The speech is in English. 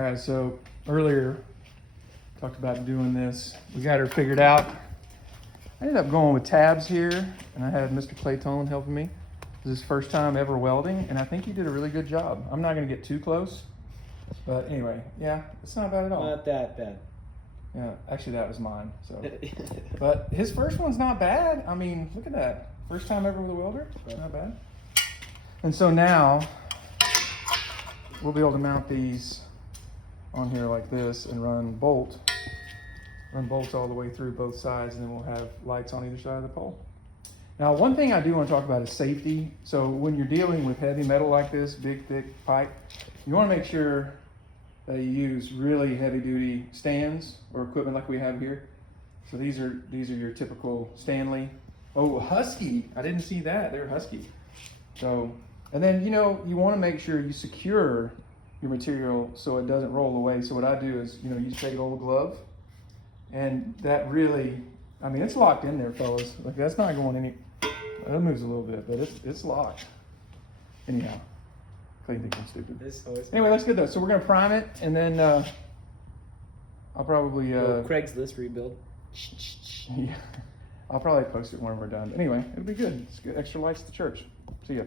All right, so earlier talked about doing this. We got her figured out. I ended up going with tabs here, and I had Mr. Clayton helping me. This is his first time ever welding, and I think he did a really good job. I'm not going to get too close, but anyway, yeah, it's not bad at all. Not that bad. Yeah, actually that was mine. So, but his first one's not bad. I mean, look at that. First time ever with a welder. It's not bad. And so now we'll be able to mount these on here like this and run bolts all the way through both sides, and then we'll have lights on either side of the pole. Now, one thing I do want to talk about is safety. So when you're dealing with heavy metal like this, big, thick pipe, you want to make sure that you use really heavy-duty stands or equipment like we have here. So these are your typical Stanley. Oh, Husky! I didn't see that. They're Husky. So, and then you want to make sure you secure your material so it doesn't roll away. So what I do is you take an old glove, and that really, I mean, it's locked in there, fellas. Like that's not going any. That moves a little bit, but it's locked. Anyhow. Clay thinks I'm stupid. Anyway, that's good though. So we're gonna prime it, and then I'll probably Craigslist rebuild. Yeah, I'll probably post it when we're done. Anyway, it'll be good. It's good. Extra lights at the church. See ya.